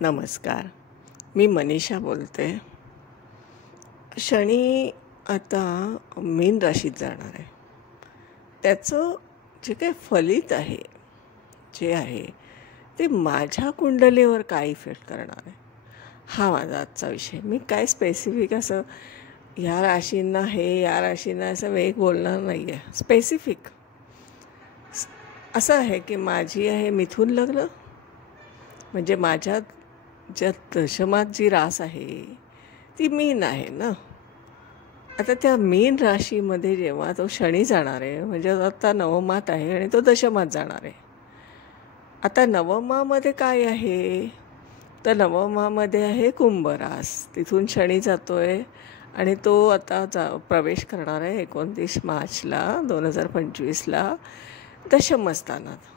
नमस्कार. मी मनीषा बोलते. शनी आता मीन राशीत जाणार आहे. त्याचं जे काही फलित आहे, जे आहे ते माझ्या कुंडलीवर काय इफेक्ट करणार आहे, हा माझा आजचा विषय. मी काय स्पेसिफिक असं ह्या राशींना या राशींना असं वेग बोलणार नाही आहे. स्पेसिफिक असं आहे की माझी आहे मिथुन लग्न, म्हणजे माझ्या ज्या दशमात जी रास आहे ती मीन आहे ना. आता त्या मीन राशीमध्ये जेव्हा तो शनी जाणार आहे, म्हणजे आता नवमात आहे आणि तो दशमात जाणार आहे. आता नवमामध्ये काय आहे, तर नवमामध्ये आहे कुंभ रास. तिथून शनी जातो आहे आणि तो आता प्रवेश करणार आहे 29 मार्चला 2025 दशमस्थानात.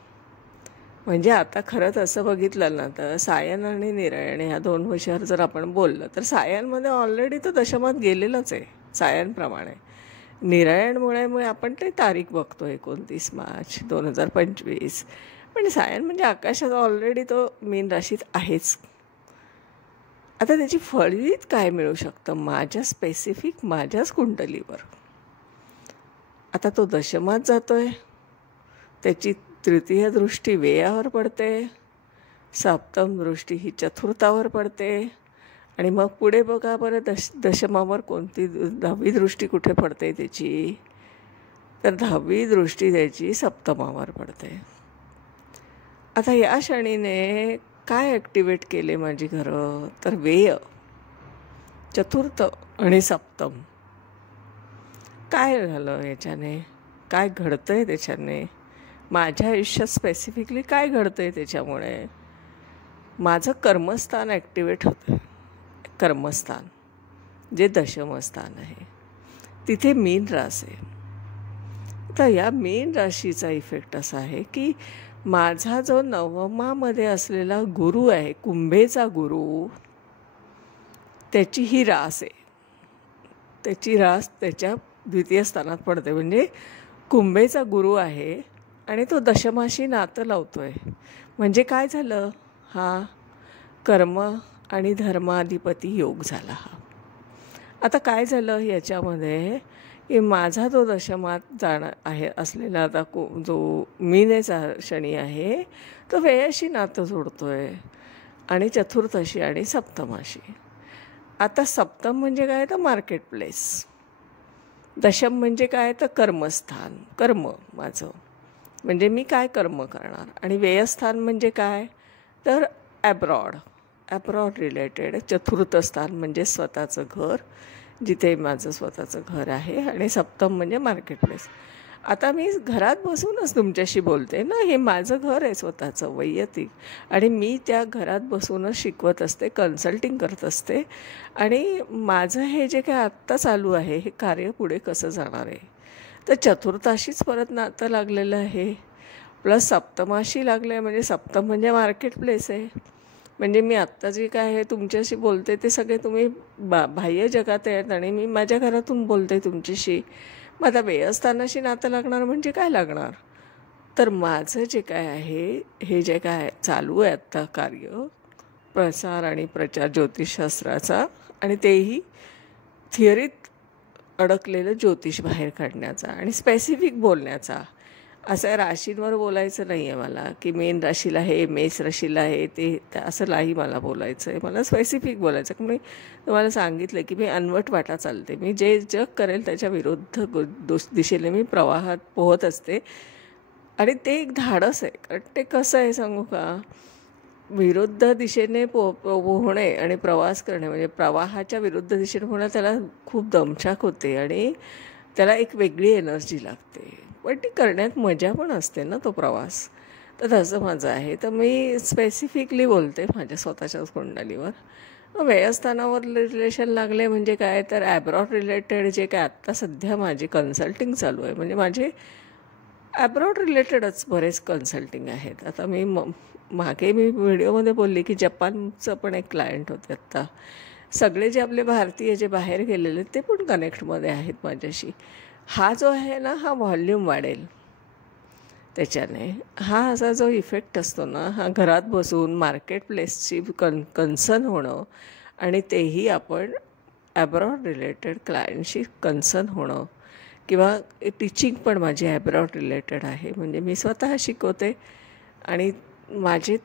म्हणजे आता खरंच असं बघितलं ना तर सायन आणि निरायण ह्या दोन विषयावर जर आपण बोललं तर सायनमध्ये ऑलरेडी तो दशमात गेलेलाच आहे सायनप्रमाणे. निरायणमुळे आपण ते तारीख बघतो 29 मार्च 2025. पण सायन म्हणजे आकाशात ऑलरेडी तो मीन राशीत आहेच. आता त्याची फळीत काय मिळू शकतं माझ्याच कुंडलीवर. आता तो दशमात जातोय, त्याची तृतीय दृष्टी व्ययावर पडते, सप्तम दृष्टी ही चतुर्थावर पडते आणि मग पुढे बघा बरं दशमावर कोणती 10वी दृष्टी कुठे पडते त्याची, तर 10वी दृष्टी त्याची सप्तमावर पडते. आता या शनीने काय ॲक्टिवेट केले माझी घरं, तर व्यय, चतुर्थ आणि सप्तम. काय झालं याच्याने, काय घडतं आहे त्याच्याने, माझ्या आयुष्यात स्पेसिफिकली काय घडतं आहे त्याच्यामुळे. माझं कर्मस्थान ॲक्टिवेट होतं. कर्मस्थान जे दशमस्थान आहे तिथे मीन रास आहे. तर या मीन राशीचा इफेक्ट असा आहे की माझा जो नवमामध्ये असलेला गुरु आहे, कुंभेचा गुरु, त्याची ही रास आहे. त्याची रास त्याच्या द्वितीय स्थानात पडते. म्हणजे कुंभेचा गुरु आहे आणि तो दशमाशी नातं लावतोय. म्हणजे काय झालं, हा कर्म आणि धर्माधिपती योग झाला. आता काय झालं याच्यामध्ये की माझा तो दशमात जाणार आहे असलेला आता जो मीनेचा शनी आहे तो व्ययाशी नातं जोडतोय आणि चतुर्थशी आणि सप्तमाशी. आता सप्तम म्हणजे काय, तर मार्केट प्लेस. दशम म्हणजे काय, तर कर्मस्थान, कर्म माझं, म्हणजे मी काय कर्म करणार. आणि व्ययस्थान म्हणजे काय, तर ॲब्रॉड रिलेटेड. चतुर्थ स्थान म्हणजे स्वतःचं घर, जिथे माझं स्वतःचं घर आहे. आणि सप्तम म्हणजे मार्केट प्लेस. आता मी घरात बसूनच तुमच्याशी बोलते ना, हे माझं घर आहे स्वतःचं वैयक्तिक, आणि मी त्या घरात बसूनच शिकवत असते, कन्सल्टिंग करत असते. आणि माझं हे जे काय आत्ता चालू आहे हे कार्य पुढे कसं जाणार आहे, तर चतुर्थाशीच परत नातं लागलेलं आहे, प्लस सप्तमाशी लागलं आहे. म्हणजे सप्तम म्हणजे मार्केट प्लेस आहे. म्हणजे मी आत्ता जे काय आहे तुमच्याशी बोलते ते सगळे तुम्ही बाह्य जगात आहेत आणि मी माझ्या घरातून बोलते तुमच्याशी. मग आता व्ययस्थानाशी नातं लागणार म्हणजे काय लागणार, तर माझं जे काय आहे हे जे काय चालू आहे आत्ता कार्य, प्रसार आणि प्रचार ज्योतिषशास्त्राचा, आणि तेही थिअरीत अडकलेलं ज्योतिष बाहेर काढण्याचा आणि स्पेसिफिक बोलण्याचा. असं राशींवर बोलायचं नाही आहे मला की मेन राशीला आहे, मेष राशीला आहे, ते असं नाही मला बोलायचं आहे. मला स्पेसिफिक बोलायचं की मी तुम्हाला सांगितलं की मी अनवट वाटा चालते. मी जे जग करेल त्याच्या विरुद्ध दिशेने मी प्रवाहात पोहत असते. आणि ते एक धाडस आहे. कारण ते कसं आहे सांगू का, विरुद्ध दिशेने पोहणे आणि प्रवास करणे, म्हणजे प्रवाहाच्या विरुद्ध दिशेने पोहणं, त्याला खूप दमछाक होते आणि त्याला एक वेगळी एनर्जी लागते. पण ती करण्यात मजा पण असते ना, तो प्रवास. तर तसं माझं आहे. तर मी स्पेसिफिकली बोलते माझ्या स्वतःच्याच कुंडलीवर. व्ययस्थानावर रिलेशन लागले म्हणजे काय, तर ॲब्रॉड रिलेटेड जे काय आत्ता सध्या माझी कन्सल्टिंग चालू आहे, म्हणजे माझे ॲब्रॉड रिलेटेडच बरेच कन्सल्टिंग आहेत. आता मी मागे व्हिडिओमध्ये बोलली की जपानचं पण एक क्लायंट होते आत्ता. सगळे जे आपले भारतीय जे बाहेर गेलेले ते पण कनेक्टमध्ये आहेत माझ्याशी. हा जो आहे ना, हा व्हॉल्यूम वाढेल. त्याच्याने हा असा जो इफेक्ट असतो ना, हा घरात बसून मार्केट प्लेसची कन्सर्न होणं आणि तेही आपण ॲब्रॉड रिलेटेड क्लायंटशी कन्सर्न होणं किंवा टीचिंग पण माझी ॲब्रॉड रिलेटेड आहे. म्हणजे मी स्वतः शिकवते आणि माझे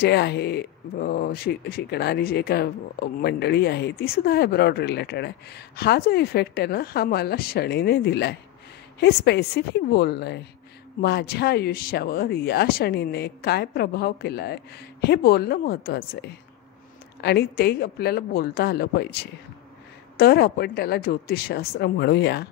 जे आहे शिकणारी जे काय मंडळी आहे तीसुद्धा ॲब्रॉड रिलेटेड आहे. हा जो इफेक्ट आहे ना, हा मला शनीने दिला आहे. हे स्पेसिफिक बोलणं आहे. माझ्या आयुष्यावर या शनीने काय प्रभाव केला आहे हे बोलणं महत्त्वाचं आहे आणि ते आपल्याला बोलता आलं पाहिजे. तर आपण त्याला ज्योतिषशास्त्र म्हणूया.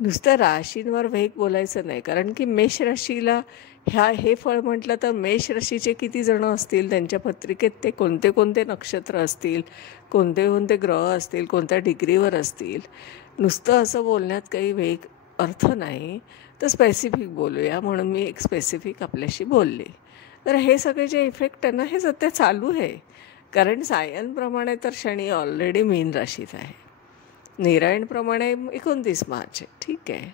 नुसतं राशींवर वेग बोलायचं नाही, कारण की मेष राशीला हे फळ म्हटलं तर मेष राशीचे किती जणं असतील, त्यांच्या पत्रिकेत ते कोणते कोणते नक्षत्र असतील, कोणते कोणते ग्रह असतील, कोणत्या डिग्रीवर असतील. नुसतं असं बोलण्यात काही वेग अर्थ नाही. तर स्पेसिफिक बोलूया म्हणून मी एक स्पेसिफिक आपल्याशी बोलले. तर हे सगळे जे इफेक्ट आहे ना, हे सध्या चालू आहे. कारण सायनप्रमाणे तर शनी ऑलरेडी मीन राशीत आहे. निरायणप्रमाणे 29 मार्च आहे, ठीक आहे.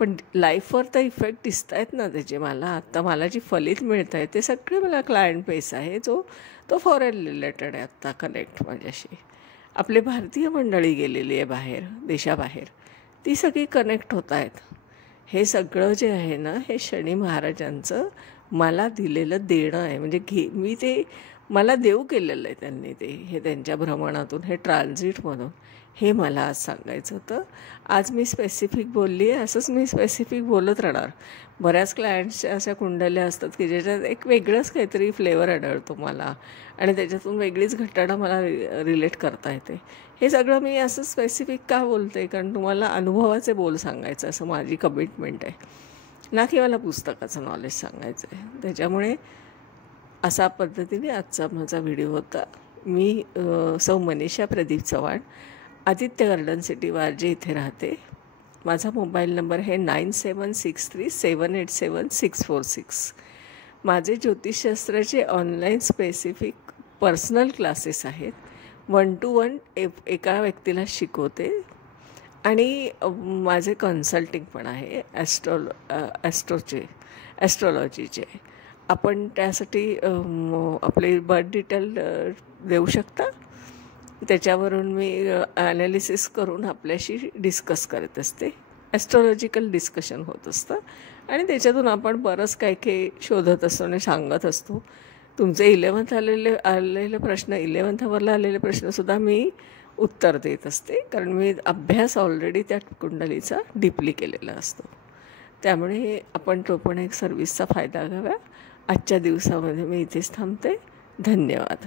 पण लाईफवर तर इफेक्ट दिसत आहेत ना त्याचे मला. आत्ता मला जी फलित मिळत आहे ते सगळे मला क्लायंट बेस आहे, तो फॉरेन रिलेटेड आहे. आत्ता कनेक्ट माझ्याशी आपली भारतीय मंडळी गेलेली आहे बाहेर, देशाबाहेर, ती सगळी कनेक्ट होत आहेत. हे सगळं जे आहे ना, हे शनी महाराजांचं मला दिलेलं देणं आहे. म्हणजे मी ते मला देऊ केलेलं आहे त्यांनी, हे त्यांच्या भ्रमणातून, हे ट्रान्झिटमधून. हे मला आज सांगायचं होतं. आज मी स्पेसिफिक बोलली आहे. असंच मी स्पेसिफिक बोलत राहणार. बऱ्याच क्लायंट्सच्या अशा कुंडल्या असतात की ज्याच्यात एक वेगळंच काहीतरी फ्लेवर आढळतो मला आणि त्याच्यातून वेगळीच घटना मला रिलेट करता येते. हे सगळं मी असं स्पेसिफिक का बोलते, कारण तुम्हाला अनुभवाचे बोल सांगायचं असं माझी कमिटमेंट आहे, ना की मला पुस्तकाचं नॉलेज सांगायचं आहे. त्याच्यामुळे अशा पद्धतीने आजचा माझा व्हिडिओ होता. मी सौ मनीषा प्रदीप चव्हाण, आदित्य गार्डन सिटी वारजे इथे राहते. माझा मोबाईल नंबर आहे 9763787646. माझे ज्योतिषशास्त्राचे ऑनलाईन स्पेसिफिक पर्सनल क्लासेस आहेत. 1 to 1 एका व्यक्तीला शिकवते आणि माझे कन्सल्टिंग पण आहे ॲस्ट्रॉलॉजीचे. आपण त्यासाठी आपले बर्थ डिटेल देऊ शकता. त्याच्यावरून मी ॲनालिसिस करून आपल्याशी डिस्कस करत असते. ॲस्ट्रॉलॉजिकल डिस्कशन होत असतं आणि त्याच्यातून आपण बरंच काही शोधत असतो आणि सांगत असतो. तुमचे 11th आलेले प्रश्न, 11th आवरला आलेले प्रश्नसुद्धा मी उत्तर देत असते, कारण मी अभ्यास ऑलरेडी त्या कुंडलीचा डीपली केलेला असतो. त्यामुळे आपण तो पण एक सर्व्हिसचा फायदा घ्यावा. आजच्या दिवसामध्ये मी इथेच थांबते. धन्यवाद.